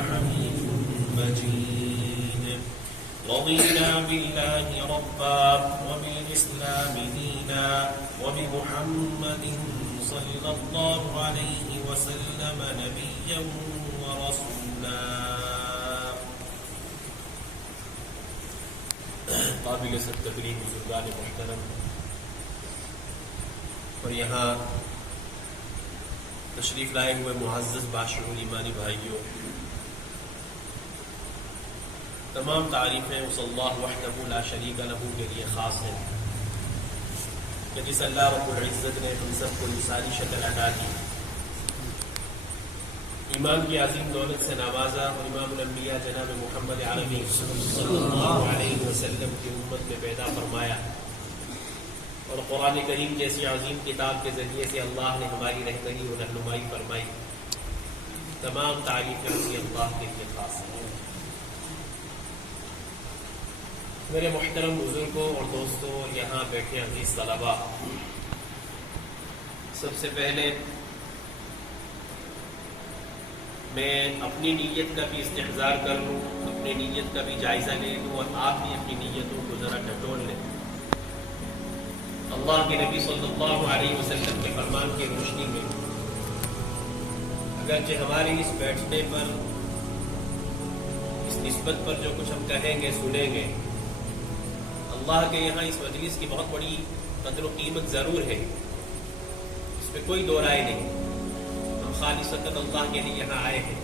حميد مجيد. رضينا بالله ربا وبالإسلام دينا وبمحمد صلى الله عليه وسلم نبيا ورسولا. قابل تقریم بزرگان محترم اور یہاں تشریف لائے ہوئے معزز باشعور ایمانی بھائیوں، تمام تعریفیں اس اللہ وحدہ لا شریک لہ کے لیے خاص ہیں کہ جس اللہ رب العزت نے ہم سب کو انسانی شکل عطا کی، ایمان کی عظیم دولت سے نوازا اور امام الانبیاء جناب محمد عربی صلی اللہ علیہ وسلم کی امت میں پیدا فرمایا، اور قرآن کریم جیسی عظیم کتاب کے ذریعے سے اللہ نے ہماری رہنمائی اور رہنمائی فرمائی. تمام تعریفیں اسی اللہ کے لیے خاص ہیں. میرے محترم بزرگوں اور دوستوں اور یہاں بیٹھے عزیز طلباء، سب سے پہلے میں اپنی نیت کا بھی استحضار کر لوں، اپنی نیت کا بھی جائزہ لے لوں، اور آپ بھی اپنی نیتوں کو ذرا ٹٹول لیں. اللہ کے نبی صلی اللہ علیہ وسلم کے فرمان کی روشنی میں اگرچہ ہمارے اس بیٹھنے پر، اس نسبت پر جو کچھ ہم کہیں گے سنیں گے، اللہ کے یہاں اس مجلس کی بہت بڑی قدر و قیمت ضرور ہے، اس میں کوئی دو رائے نہیں. ہم خالصتاً اللہ کے لیے یہاں آئے ہیں،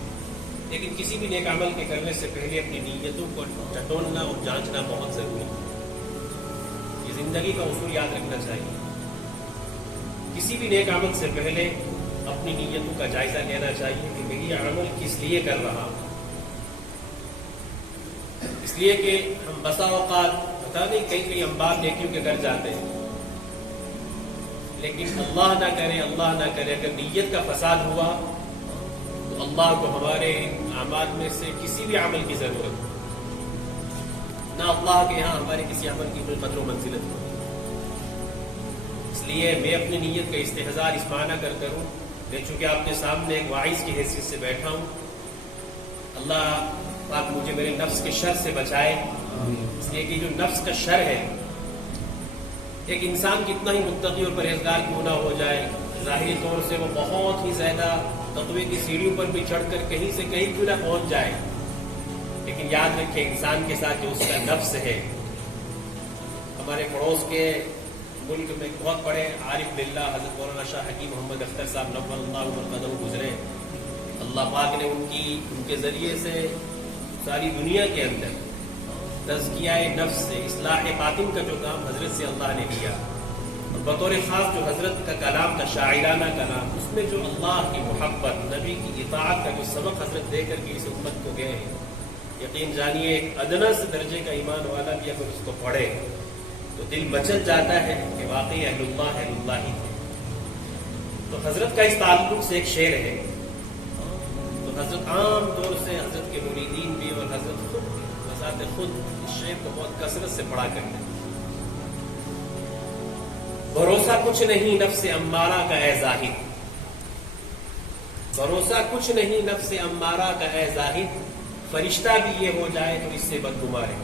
لیکن کسی بھی نیک عمل کے کرنے سے پہلے اپنی نیتوں کو ٹٹولنا اور جانچنا بہت ضروری ہے. یہ زندگی کا اصول یاد رکھنا چاہیے. کسی بھی نیک عمل سے پہلے اپنی نیتوں کا جائزہ لینا چاہیے کہ میں یہ عمل کس لیے کر رہا ہوں. اس لیے کہ ہم بسا اوقات پتہ نہیں کئی انبار نیکیوں کے گھر جاتے ہیں، لیکن اللہ نہ کرے اگر نیت کا فساد ہوا تو اللہ کو ہمارے اعمال میں سے کسی بھی عمل کی ضرورت ہو نہ اللہ کے یہاں ہمارے کسی عمل کی کوئی قدر و منزلت ہو. اس لیے میں اپنی نیت کا استحضار اس معنی کر کروں، میں چونکہ آپ کے سامنے ایک واعظ کی حیثیت سے بیٹھا ہوں، اللہ پاک مجھے میرے نفس کے شر سے بچائے. اس لیے کہ جو نفس کا شر ہے، ایک انسان کتنا ہی متقی اور پرہیزگار کیوں نہ ہو جائے، ظاہری طور سے وہ بہت ہی زیادہ تقوی کی سیڑھیوں پر بھی چڑھ کر کہیں سے کہیں کیوں نہ پہنچ جائے، لیکن یاد رکھیں انسان کے ساتھ جو اس کا نفس ہے. ہمارے پڑوس کے ملک میں بہت بڑے عارف باللہ حضرت مولانا شاہ حکیم محمد اختر صاحب نور اللہ مرقدہ گزرے. اللہ پاک نے ان کے ذریعے سے ساری دنیا کے اندر تزکیہ نفس سے اصلاح باطن کا جو کام حضرت سے اللہ نے لیا، اور بطور خاص جو حضرت کا کلام تھا، شاعرانہ کلام، اس میں جو اللہ کی محبت، نبی کی اطاعت کا جو سبق حضرت دے کر کے اس امت کو گئے ہیں، یقین جانیے ایک ادنا سے درجے کا ایمان والا بھی اگر اس کو پڑھے تو دل مچل جاتا ہے کہ واقعی اہل اللہ ہی تھے. تو حضرت کا اس تعلق سے ایک شعر ہے، تو حضرت عام طور سے حضرت کے مریدین بھی اور حضرت خود اس شعر کو بہت کثرت سے پڑھا کرتے ہیں. بھروسہ کچھ نہیں نفس امارہ کا اے زاہد، بھروسہ کچھ نہیں نفس امارہ کا اے زاہد، فرشتہ بھی یہ ہو جائے تو اس سے بدگمار ہے.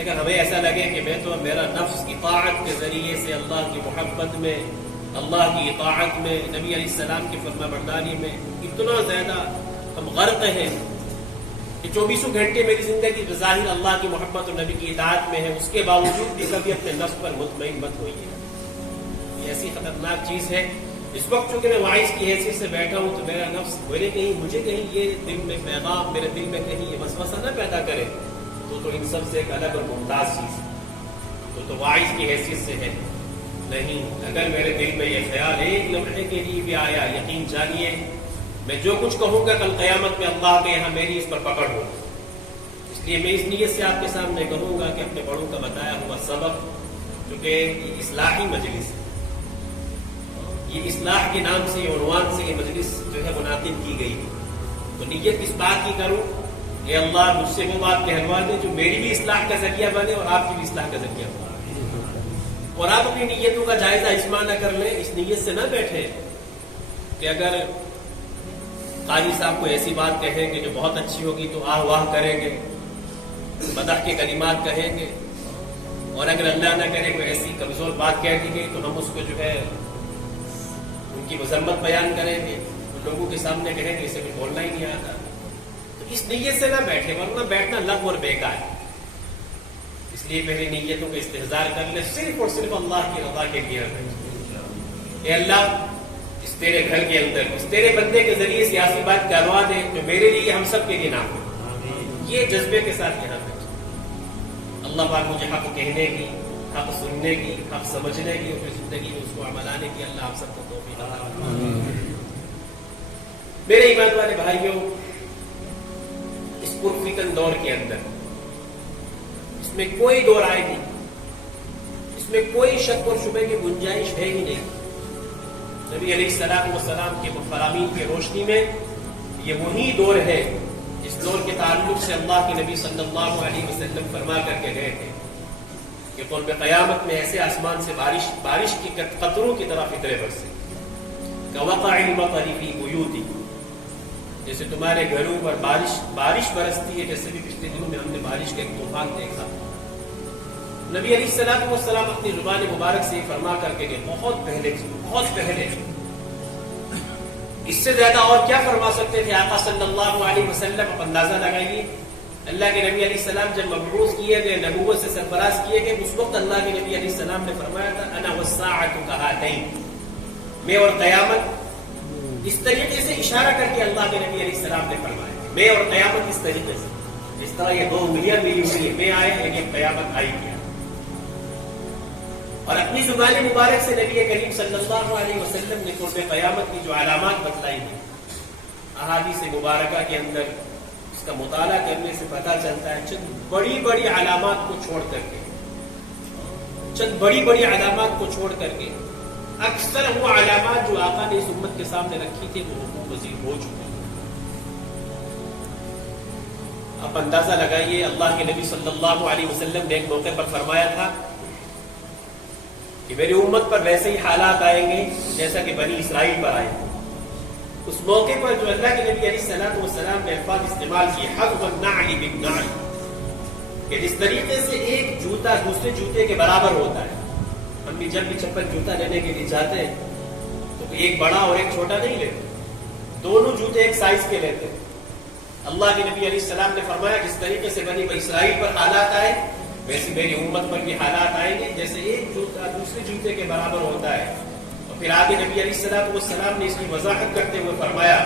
اگر ہمیں ایسا لگے کہ میں تو میرا نفس اطاعت کے ذریعے سے اللہ کی محبت میں، اللہ کی اطاعت میں، نبی علیہ السلام کی فرما برداری میں اتنا زیادہ ہم غرق ہیں کہ 24 گھنٹے میری زندگی بظاہر اللہ کی محبت اور نبی کی اطاعت میں ہے، اس کے باوجود بھی کبھی اپنے نفس پر مطمئن مت ہوئیے. یہ ایسی خطرناک چیز ہے. اس وقت چونکہ میں واعظ کی حیثیت سے بیٹھا ہوں تو میرا نفس مجھے کہیں یہ دل میں پیغام، میرے دل میں کہیں یہ وسوسہ نہ پیدا کرے تو ان سب سے ایک الگ اور ممتاز چیز ہے. تو واعظ کی حیثیت سے ہے. نہیں، اگر میرے دل میں یہ خیال ایک لمحے کے لیے بھی آیا، یقین جانیے میں جو کچھ کہوں گا کل قیامت میں اللہ کے یہاں میری اس پر پکڑ ہوگی. اس لیے میں اس نیت سے آپ کے سامنے کہوں گا کہ اپنے بڑوں کا بتایا ہوا سبق، کیونکہ یہ اصلاحی مجلس ہے، یہ اصلاح کے نام سے، یہ عنوان سے یہ مجلس جو ہے منعقد کی گئی ہے. تو نیت اس بات کی کروں کہ اللہ مجھ سے وہ بات کہلوا دے جو میری بھی اصلاح کا ذریعہ بنے اور آپ کی بھی اصلاح کا ذریعہ بنے. اور آپ اپنی نیتوں کا جائزہ اس معنی کر لیں، اس نیت سے نہ بیٹھے کہ اگر قاری صاحب کو ایسی بات کہیں گے جو بہت اچھی ہوگی تو آہ واہ کریں گے، مدح کے کلمات کہیں گے، اور اگر اللہ نہ کرے کوئی ایسی کمزور بات کہہ دی گئی تو ہم اس کو جو ہے ان کی مذمت بیان کریں گے، لوگوں کے سامنے کہیں گے اسے کچھ بولنا ہی نہیں آتا. تو اس نیت سے نہ بیٹھے، ورنہ بیٹھنا لغو اور بیکار ہے. اس لیے پہلے نیتوں کا استحضار کر لیں، صرف اور صرف اللہ کی رضا کے لیے. اے اللہ، اس تیرے گھر کے اندر اس تیرے بندے کے ذریعے سیاسی بات کروا دے جو میرے لیے ہم سب کے لیے نہ ہو. یہ جذبے کے ساتھ یہاں پہ اللہ پاک مجھے حق کہنے کی، حق سننے کی، حق سمجھنے کی، اور پھر زندگی میں اس کو عمل آنے کی اللہ آپ سب کو توفیق عطا فرمائے. میرے ایمان والے بھائیوں، اس پرفتن دور کے اندر اس میں کوئی دو رائے نہیں، اس میں کوئی شک اور شبہ کی گنجائش ہے ہی نہیں. نبی علیہ السلام والسلام کے فرامین کی روشنی میں یہ وہی دور ہے جس دور کے تعلق سے اللہ کے نبی صلی اللہ علیہ وسلم فرما کر کے گئے تھے کہ قرب قیامت میں ایسے آسمان سے بارش کی قطروں کی طرح فطرے برسے، كوقع المطر في بيوتكم، جیسے تمہارے گھروں پر بارش برستی ہے. جیسے بھی پچھلے دنوں میں ہم نے بارش کا ایک طوفان دیکھا. نبی علیہ السلام والسلام اپنی زبان مبارک سے فرما کر کے گئے بہت پہلے. اس سے زیادہ اور کیا فرما سکتے تھے آقا صلی اللہ علیہ وسلم؟ اب اندازہ لگائیے، اللہ کے نبی علیہ السلام جب مبعوث کیے گئے، نبوت سے سرفراز کیے گئے، اس وقت اللہ کے نبی علیہ السلام نے فرمایا تھا انا والساعة كهاتين، میں اور قیامت. اس طریقے سے اشارہ کر کے اللہ کے نبی علیہ السلام نے فرمایا میں اور قیامت اس طریقے سے، جس طرح یہ دو انگلیاں ملی ہوئی ہیں، میں آئے لیکن قیامت آئی کیا. اور اپنی زبان مبارک سے نبی کریم صلی اللہ علیہ وسلم نے قرب قیامت کی جو علامات بتلائی ہیں، احادیث مبارکہ کے اندر اس کا مطالعہ کرنے سے پتہ چلتا ہے چند بڑی علامات کو چھوڑ کر کے اکثر وہ علامات جو آقا نے اس امت کے سامنے رکھی تھی وہ حقوق پذیر ہو چکے ہیں. اب اندازہ لگائیے، اللہ کے نبی صلی اللہ علیہ وسلم نے ایک موقع پر فرمایا تھا کہ میری امت پر ویسے ہی حالات آئیں گے جیسا کہ بنی اسرائیل پر آئے. اس موقع پر جو اللہ کے نبی علیہ السلام نے الفاظ استعمال کیے، حذو النعل بالنعل، کہ جس طریقے سے ایک جوتا دوسرے جوتے کے برابر ہوتا ہے. ہم بھی جب بھی چپل جوتا لینے کے لیے جاتے ہیں تو ایک بڑا اور ایک چھوٹا نہیں لیتے، دونوں جوتے ایک سائز کے لیتے ہیں. اللہ کے نبی علیہ السلام نے فرمایا جس طریقے سے بنی اسرائیل پر حالات آئے ویسے میری امت پر بھی حالات آئیں گے جیسے ایک جوتا دوسرے جوتے کے برابر ہوتا ہے. اور پھر آگے نبی علیہ السلام نے اس کی وضاحت کرتے ہوئے فرمایا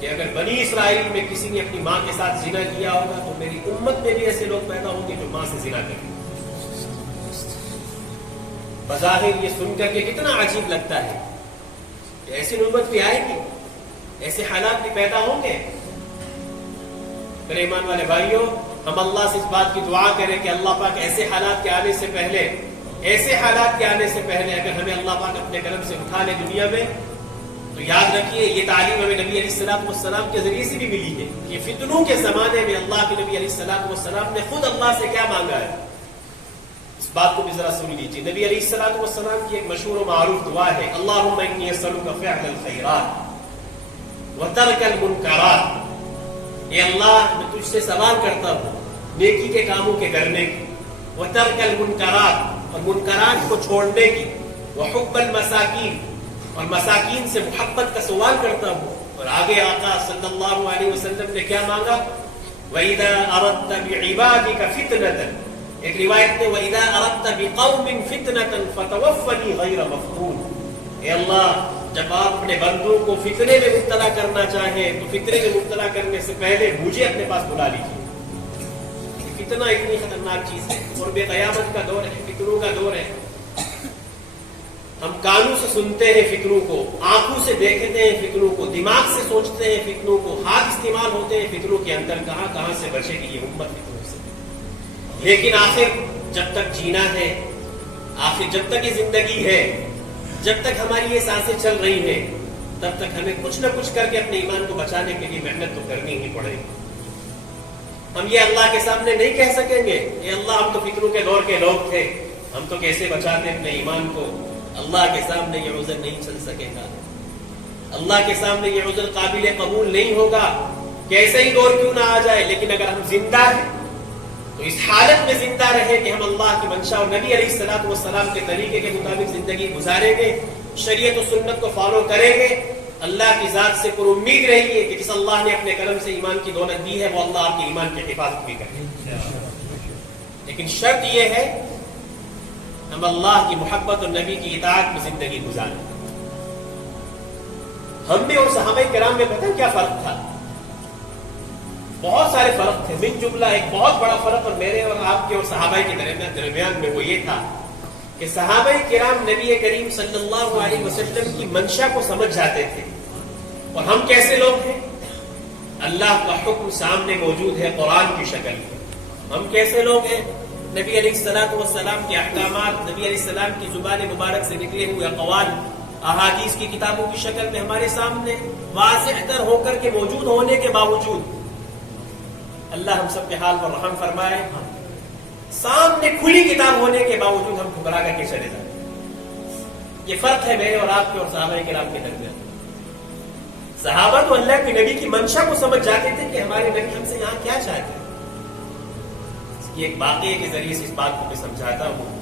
کہ اگر بنی اسرائیل میں کسی نے اپنی ماں کے ساتھ زنا کیا ہوگا تو میری امت میں بھی ایسے لوگ پیدا ہوں گے جو ماں سے زنا کریں. بظاہر یہ سن کر کے کتنا عجیب لگتا ہے کہ ایسی نوبت بھی آئے گی، ایسے حالات بھی پیدا ہوں گے. میرے ایمان والے بھائیوں، ہم اللہ سے اس بات کی دعا کریں کہ اللہ پاک ایسے حالات کے آنے سے پہلے اگر ہمیں اللہ پاک اپنے کرم سے اٹھا لے دنیا میں، تو یاد رکھیے یہ تعلیم ہمیں نبی علیہ السلام کے ذریعے سے بھی ملی ہے. یہ فتنوں کے زمانے میں اللہ کے نبی علیہ السلام نے خود اللہ سے کیا مانگا ہے، اس بات کو بھی ذرا سن لیجیے. نبی علیہ السلام کی ایک مشہور و معروف دعا ہے، اللہم انی اسألک فعل الخیرات وترک المنکرات. اے اللہ میں تجھ سے سوال کرتا ہوں نیکی کے کاموں کے کرنے کی، وترک المنکرات اور منکرات کو چھوڑنے کی، وحب المساکین اور مساکین سے محبت کا سوال کرتا ہوں. اور آگے آقا صلی اللہ علیہ وسلم نے کیا مانگا، وَإِذَا أَرَدْتَ بِعِبَادِكَ فِتْنَةً، ایک روایت میں وَإِذَا أَرَدْتَ بِقَوْمٍ فِتْنَةً فَتَوَفَّنِي غَيْرَ مَفْتُونٍ. اے اللہ جب آپ اپنے بندوں کو فتنے میں مبتلا کرنا چاہیں تو فتنے میں مبتلا کرنے سے پہلے مجھے اپنے پاس بلا لیجیے. فتنہ اتنی خطرناک چیز ہے، قرب قیامت کا دور ہے، فتنوں کا دور ہے. ہم کانوں سے سنتے ہیں فتنوں کو، آنکھوں سے دیکھتے ہیں فتنوں کو، دماغ سے سوچتے ہیں فتنوں کو، ہاتھ استعمال ہوتے ہیں فتنوں کے اندر. کہاں سے بچے گی یہ امت فتنوں سے؟ لیکن آخر جب تک جینا ہے، آخر جب تک یہ زندگی ہے، جب تک ہماری یہ سانسیں چل رہی ہیں، تب تک ہمیں کچھ نہ کچھ کر کے اپنے ایمان کو بچانے کے لیے محنت تو کرنی ہی پڑے گی. ہم یہ اللہ کے سامنے نہیں کہہ سکیں گے اے اللہ ہم تو فتنوں کے دور کے لوگ تھے، ہم تو کیسے بچاتے اپنے ایمان کو. اللہ کے سامنے یہ عذر نہیں چل سکے گا. اللہ کے سامنے یہ عذر قابل قبول نہیں ہوگا، کیسے ہی دور کیوں نہ آ جائے، لیکن اگر ہم زندہ ہیں تو اس حالت میں زندہ رہے کہ ہم اللہ کی منشا اور نبی علیہ الصلوۃ والسلام کے طریقے کے مطابق زندگی گزاریں گے، شریعت و سنت کو فالو کریں گے، اللہ کی ذات سے پر امید رہیے کہ جس اللہ نے اپنے کرم سے ایمان کی دولت دی ہے وہ اللہ آپ کے ایمان کی حفاظت بھی کرے. لیکن شرط یہ ہے ہم اللہ کی محبت اور نبی کی اطاعت میں زندگی گزاریں. ہم میں اور صحابہ کرام میں پتہ کیا فرق تھا؟ بہت سارے فرق تھے، من جملہ ایک بہت بڑا فرق اور میرے اور آپ کے اور صحابہ کے درمیان میں وہ یہ تھا کہ صحابہ کرام نبی کریم صلی اللہ علیہ وسلم کی منشا کو سمجھ جاتے تھے. اور ہم کیسے لوگ ہیں؟ اللہ کا حکم سامنے موجود ہے قرآن کی شکل میں. ہم کیسے لوگ ہیں؟ نبی علیہ الصلوۃ والسلام کے احکامات، نبی علیہ السلام کی زبان مبارک سے نکلے ہوئے اقوال احادیث کی کتابوں کی شکل میں ہمارے سامنے واضح تر ہو کر کے موجود ہونے کے باوجود اللہ ہم سب کے حال پر رحم فرمائے، سامنے کھلی کتاب ہونے کے باوجود ہم ٹھکرا کر کے چلے جاتے ہیں. یہ فرق ہے میرے اور آپ کے اور صحابہ کرام کے درمیان. صحابہ تو اللہ کے نبی کی منشا کو سمجھ جاتے تھے کہ ہمارے نبی ہم سے یہاں کیا چاہتے ہیں. اس کی ایک واقعے کے ذریعے سے اس بات کو میں سمجھاتا ہوں.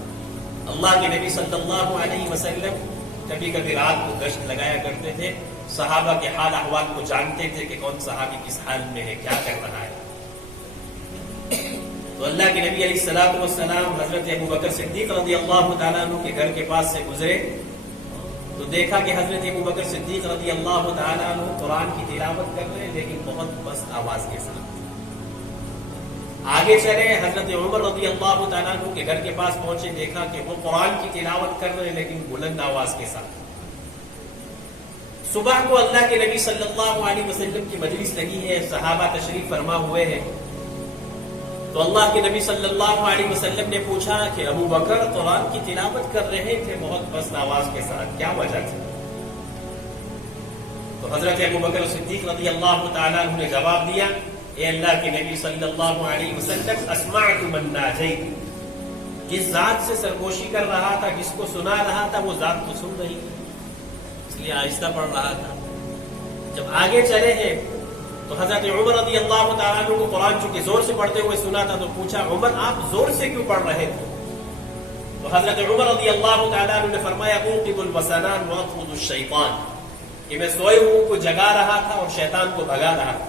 اللہ کے نبی صلی اللہ علیہ وسلم کبھی کبھی رات کو گشت لگایا کرتے تھے، صحابہ کے حال احوال کو جانتے تھے کہ کون صحابی کس حال میں ہے، کیا کر رہا ہے. تو اللہ کے نبی علیہ الصلوۃ والسلام حضرت ابوبکر صدیق رضی اللہ تعالیٰ عنہ کے گھر کے پاس سے گزرے تو دیکھا کہ حضرت ابوبکر صدیق رضی اللہ تعالیٰ عنہ قرآن کی تلاوت کر رہے لیکن بہت پست آواز کے ساتھ. آگے چلے، حضرت عمر رضی اللہ تعالیٰ عنہ کے گھر کے پاس پہنچے، دیکھا کہ وہ قرآن کی تلاوت کر رہے لیکن بلند آواز کے ساتھ. صبح کو اللہ کے نبی صلی اللہ علیہ وسلم کی مجلس لگی ہے، صحابہ تشریف فرما ہوئے ہیں. تو اللہ کے نبی صلی اللہ علیہ وسلم نے پوچھا کہ ابو بکر قرآن کی تلاوت کر رہے تھے بہت پست آواز کے ساتھ، کیا وجہ تھی؟ تو حضرت ابو بکر صدیق رضی اللہ تعالیٰ عنہ نے جواب دیا، اے اللہ کے نبی صلی اللہ علیہ وسلم، اسمعت من ناجیت، جس ذات سے سرگوشی کر رہا تھا، جس کو سنا رہا تھا وہ ذات تو سن رہی تھی، اس لیے آہستہ پڑھ رہا تھا. جب آگے چلے ہیں تو حضرت عمر رضی اللہ تعالیٰ عنہ کو قرآن چونکہ زور سے پڑھتے ہوئے سنا تھا تو پوچھا، عمر آپ زور سے کیوں پڑھ رہے تھے؟ تو حضرت عمر رضی اللہ تعالیٰ عنہ نے فرمایا، اوقظ الوسنان واطرد الشیطان، کہ میں سوئے ہوں کو جگا رہا تھا اور شیطان کو بھگا رہا تھا.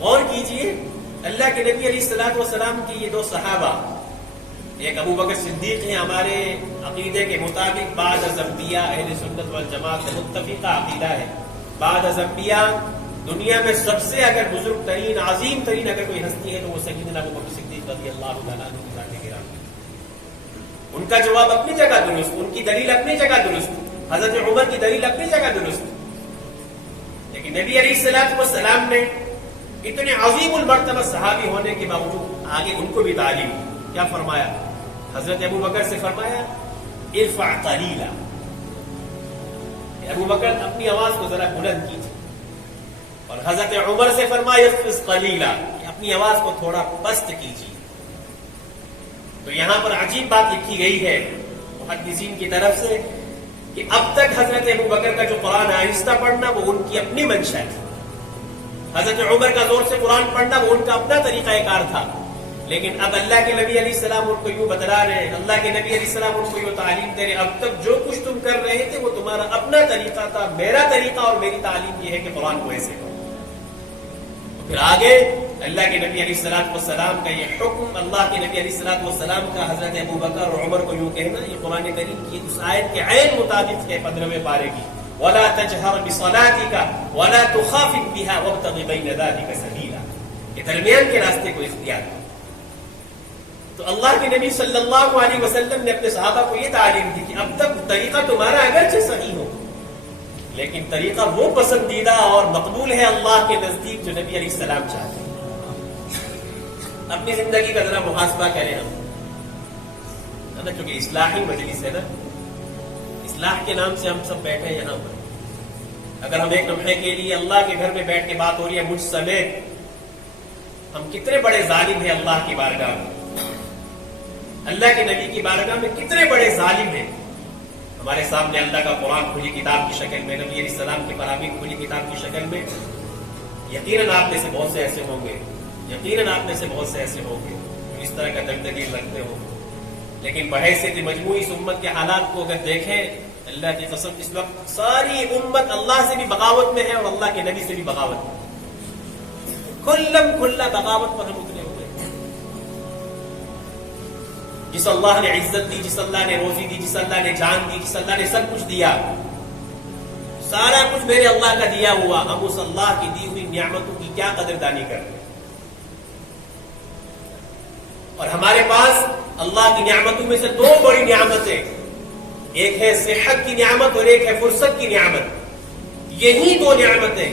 غور کیجئے، اللہ کے نبی علیہ الصلوۃ والسلام کی یہ دو صحابہ، ایک ابو بکر صدیق ہیں، ہمارے عقیدے کے مطابق بعد از انبیاء اہل سنت والجماعت سے متفقہ عقیدہ ہے، بعد از انبیاء دنیا میں سب سے اگر بزرگ ترین عظیم ترین اگر کوئی ہستی ہے تو وہ سیدنا ابو بکر صدیق رضی اللہ تعالیٰ عنہ کی ذات گرامی. ان کا جواب اپنی جگہ درست، ان کی دلیل اپنی جگہ درست، حضرت عمر کی دلیل اپنی جگہ درست. لیکن نبی علیہ الصلوۃ والسلام نے اتنے عظیم المرتبہ صحابی ہونے کے باوجود آگے ان کو بھی تعلیم کیا فرمایا؟ حضرت ابو بکر سے فرمایا، ارفع قلیلا، ابو بکر اپنی آواز کو ذرا بلند کیجیے. اور حضرت عمر سے فرمایا، اخفض قلیلا، اپنی آواز کو تھوڑا پست کیجیے. تو یہاں پر عجیب بات لکھی گئی ہے محدثین کی طرف سے کہ اب تک حضرت ابو بکر کا جو قرآن آہستہ پڑھنا وہ ان کی اپنی منشا ہے، حضرت عمر کا زور سے قرآن پڑھنا وہ ان کا اپنا طریقہ کار تھا. لیکن اب اللہ کے نبی علیہ السلام ان کو یوں بتلا رہے ہیں، اللہ کے نبی علیہ السلام ان کو یوں تعلیم دے رہے، اب تک جو کچھ تم کر رہے تھے وہ تمہارا اپنا طریقہ تھا، میرا طریقہ اور میری تعلیم یہ ہے کہ قرآن کو ایسے کرو. پھر آگے اللہ کے نبی علیہ الصلوۃ والسلام کا یہ حکم، اللہ کے نبی علیہ الصلوۃ والسلام کا حضرت ابو بکر اور عمر کو یوں کہنا، یہ قرآن کریم کی اس آیت کے عین مطابق ہے 15ویں پارے کی، وَلَا تَجْهَرْ بِصَلَاتِكَ وَلَا تُخَافِتْ بِهَا وَابْتَغِ بَيْنَ ذَلِكَ سَبِيلًا، یہ درمیان کے راستے کو اختیار کرو. تو اللہ کے نبی صلی اللہ علیہ وسلم نے اپنے صحابہ کو یہ تعلیم دی کہ اب تک طریقہ تمہارا اگرچہ صحیح ہو لیکsen طریقہ وہ پسندیدہ اور مقبول ہے اللہ کے نزدیک جو نبی علیہ السلام چاہتے ہیں. اپنی زندگی کا ذرا محاسبہ کریں ہم، ہے نا، کیونکہ اصلاحی مجلس ہے نا، اصلاح کے نام سے ہم سب بیٹھے ہیں یہاں پر. اگر ہم ایک لمحے کے لیے اللہ کے گھر میں بیٹھ کے بات ہو رہی ہے مجھ سمیت، ہم کتنے بڑے ظالم ہیں اللہ کی بارگاہ میں، اللہ کے نبی کی بارگاہ میں کتنے بڑے ظالم ہیں. ہمارے سامنے اللہ کا قرآن کھلی کتاب کی شکل میں، نبی علیہ السلام کی فرامین کھلی کتاب کی شکل میں، یقیناً آپ میں سے بہت سے ایسے ہوں گے، یقیناً آپ میں سے بہت سے ایسے ہوں گے جو اس طرح کا دغدغی رکھتے ہوں، لیکن بحیثیت مجموعی اس امت کے حالات کو اگر دیکھیں، اللہ کی قسم اس وقت ساری امت اللہ سے بھی بغاوت میں ہے اور اللہ کے نبی سے بھی بغاوت میں، کھلم کھلا بغاوت پر ہم اترے ہوئے ہیں۔ جس اللہ نے عزت دی، جس اللہ نے روزی دی، جس اللہ نے جان دی، جس اللہ نے سب کچھ دیا، سارا کچھ میرے اللہ کا دیا ہوا، ہم اس اللہ کی دی ہوئی نعمتوں کی کیا قدردانی کرتے ہیں؟ اور ہمارے پاس اللہ کی نعمتوں میں سے دو بڑی نعمتیں، ایک ہے صحت کی نعمت اور ایک ہے فرصت کی نعمت۔ یہی دو نعمتیں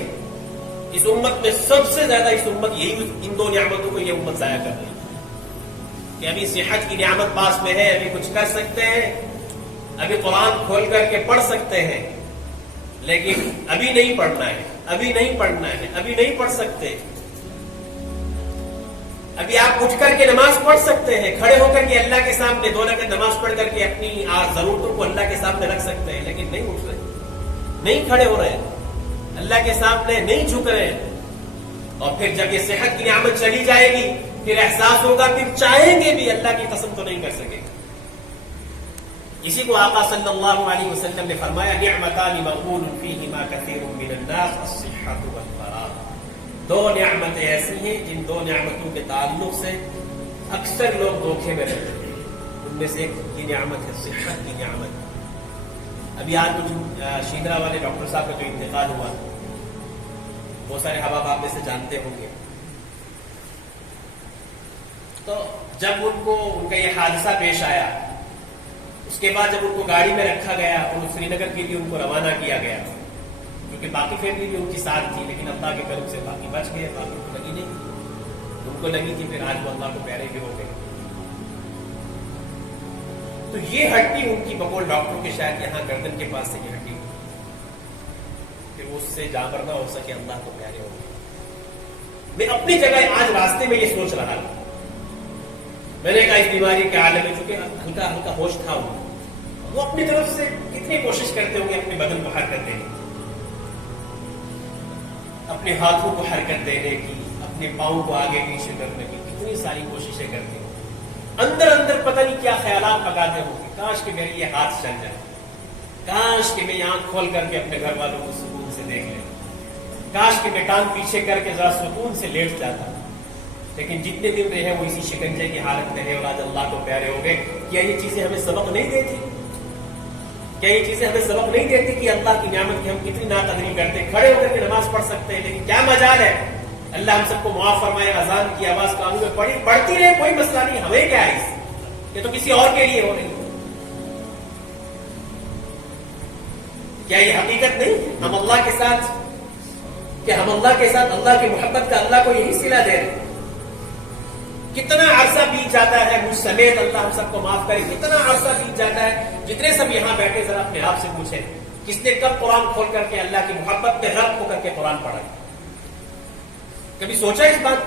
اس امت میں سب سے زیادہ، اس امت یہی ان دو نعمتوں کو یہ امت ضائع کر رہی ہے کہ ابھی صحت کی نعمت پاس میں ہے، ابھی کچھ کر سکتے ہیں، ابھی قرآن کھول کر کے پڑھ سکتے ہیں، لیکن ابھی نہیں پڑھنا ہے، ابھی نہیں پڑھنا ہے، ابھی نہیں پڑھ سکتے۔ ابھی آپ اٹھ کر کے نماز پڑھ سکتے ہیں، کھڑے ہو کر کے اللہ کے سامنے 2 رکعت نماز پڑھ کر کے اپنی ضرورتوں کو اللہ کے سامنے رکھ سکتے ہیں، لیکن نہیں اٹھ رہے، نہیں کھڑے ہو رہے، اللہ کے سامنے نہیں جھک رہے۔ اور پھر جب یہ صحت کی نعمت چلی جائے گی، پھر احساس ہوگا، پھر چاہیں گے بھی اللہ کی قسم تو نہیں کر سکے گا۔ اسی کو آقا صلی اللہ علیہ وسلم نے فرمایا، نعمتان مغبون فیہما کثیر من الناس الصحۃ والفراغ۔ 2 نعمتیں ایسی ہیں جن 2 نعمتوں کے تعلق سے اکثر لوگ دھوکے میں رہتے ہیں، ان میں سے ایک یہ نعمت ہے صحت کی نعمت۔ ابھی آج کچھ شیدرا والے ڈاکٹر صاحب کا جو انتقال ہوا، بہت سارے احباب آپ میں سے جانتے ہوں گے۔ تو جب ان کا یہ حادثہ پیش آیا، اس کے بعد جب ان کو گاڑی میں رکھا گیا اور سری نگر کے لیے ان کو روانہ کیا گیا، کیونکہ باقی فیملی بھی ان کی ساتھ تھی، لیکن اللہ کے کرم سے باقی بچ گئے، باقی کو لگی نہیں، ان کو لگی تھی، پھر آج وہ اللہ کو پیارے بھی ہو گئے۔ تو یہ ہڈی ان کی بقول ڈاکٹر کے شاید یہاں گردن کے پاس سے یہ ہڈی، پھر اس سے جانور نہ ہو سکے، اللہ کو پیارے ہو گئے۔ میں اپنی جگہ آج راستے میں یہ سوچ رہا تھا، میں نے کہا اس بیماری کے عالم میں چونکہ ہلکا ہلکا ہوش تھا، وہ اپنی طرف سے کتنی کوشش کرتے ہوں گے اپنے بدن کو حرکت دینے کی، اپنے ہاتھوں کو حرکت دینے کی، اپنے پاؤں کو آگے پیچھے کرنے کی، کتنی ساری کوششیں کرتے ہیں۔ اندر اندر پتہ نہیں کیا خیالات پکاتے ہوں گے، کاش کہ میرے یہ ہاتھ چل جائے، کاش کہ میں یہ آنکھ کھول کر کے اپنے گھر والوں کو سکون سے دیکھ لیں، کاش کہ میں کان پیچھے کر کے ذرا سکون سے لیٹ جاتا۔ لیکن جتنے دن رہے وہ اسی شکنجے کی حالت میں ہے، اور آج اللہ کو پیارے ہو گئے۔ کیا یہ چیزیں ہمیں سبق نہیں دیتی؟ کیا یہ چیزیں ہمیں سبق نہیں دیتی کہ اللہ کی نعمت کی ہم کتنی ناقدری کرتے ہیں؟ کھڑے ہو کر کے نماز پڑھ سکتے ہیں، لیکن کیا مجال ہے؟ اللہ ہم سب کو معاف فرمائے، اذان کی آواز کانوں میں پڑتی رہے، کوئی مسئلہ نہیں، ہمیں کیا ہے، یہ تو کسی اور کے لیے ہو رہی ہے۔ کیا یہ حقیقت نہیں ہم اللہ کے ساتھ، کہ ہم اللہ کے ساتھ اللہ کی محبت کا اللہ کو یہی صلہ دے رہے ہیں؟ کتنا عرصہ بیت جاتا ہے، مجھ سمیت اللہ ہم سب کو معاف کرے، کتنا عرصہ بیت جاتا ہے، جتنے سب یہاں بیٹھے ذرا اپنے آپ سے پوچھیں، کس نے کب قرآن کھول کر کے اللہ کی محبت میں غرق ہو کر کے قرآن پڑھا؟ کبھی سوچا اس بات؟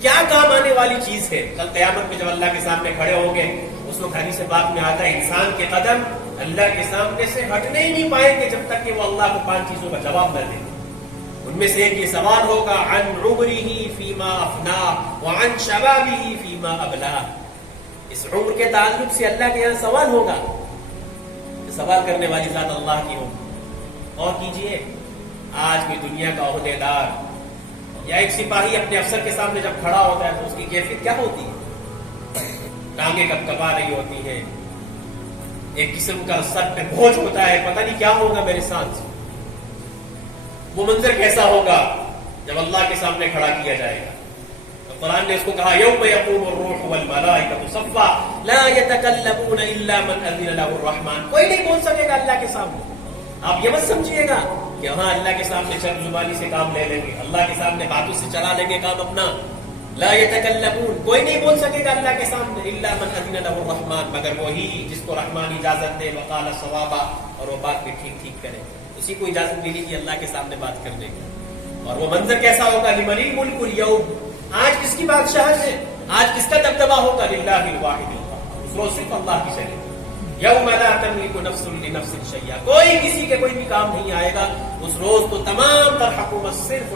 کیا کام آنے والی چیز ہے؟ کل قیامت میں جب اللہ کے سامنے کھڑے ہوں گے، اس وقت حدیث پاک میں آتا ہے انسان کے قدم اللہ کے سامنے سے ہٹنے ہی نہیں پائیں گے جب تک کہ وہ اللہ کو 5 چیزوں کا جواب نہ دے۔ ان میں سے ایک یہ سوال ہوگا، عن عمرہ فیما افنا وعن شبابہ فیما ابلا۔ اس عمر کے تعلق سے اللہ کے یہاں سوال ہوگا، سوال کرنے والی ذات اللہ کی ہوگی۔ اور کیجئے، آج کوئی دنیا کا عہدیدار یا ایک سپاہی اپنے افسر کے سامنے جب کھڑا ہوتا ہے تو اس کی کیفیت کیا ہوتی ہے؟ ٹانگیں کپکپا رہی ہوتی ہیں، ایک قسم کا سر پہ بوجھ ہوتا ہے، پتہ نہیں کیا ہوگا میرے ساتھ۔ وہ منظر کیسا ہوگا جب اللہ کے سامنے کھڑا کیا جائے گا؟ تو قرآن نے اس کو کہا، یوم یقوم الروح والملائکۃ صفا لا یتکلمون الا من اذن له الرحمن۔ کوئی نہیں بول سکے گا اللہ کے سامنے۔ آپ یہ مت سمجھیے گا کہ ہاں اللہ کے سامنے چرب زبانی سے کام لے لیں گے، اللہ کے سامنے باتوں سے چلا لیں گے کام اپنا۔ لا یتکلمون، کوئی نہیں بول سکے گا اللہ کے سامنے، الا من اذن له الرحمن، مگر وہی جس کو رحمان اجازت دے، وقال صوابا، اور وہ بات بھی ٹھیک ٹھیک کرے، اسی کو اجازت ملی کہ اللہ کے سامنے بات کرنے کی۔ اور وہ منظر کیسا ہوگا؟ لمن الملک اليوم، آج کس کی بادشاہت ہے، آج کس کا دبدبہ ہوگا؟ للہ الواحد القہار، اس روز صرف اللہ کی چلے گی، یوم لا تملک نفس لنفس شیئا، کوئی کسی کے کوئی بھی کام نہیں آئے گا اس روز، تو تمام تر حکومت صرف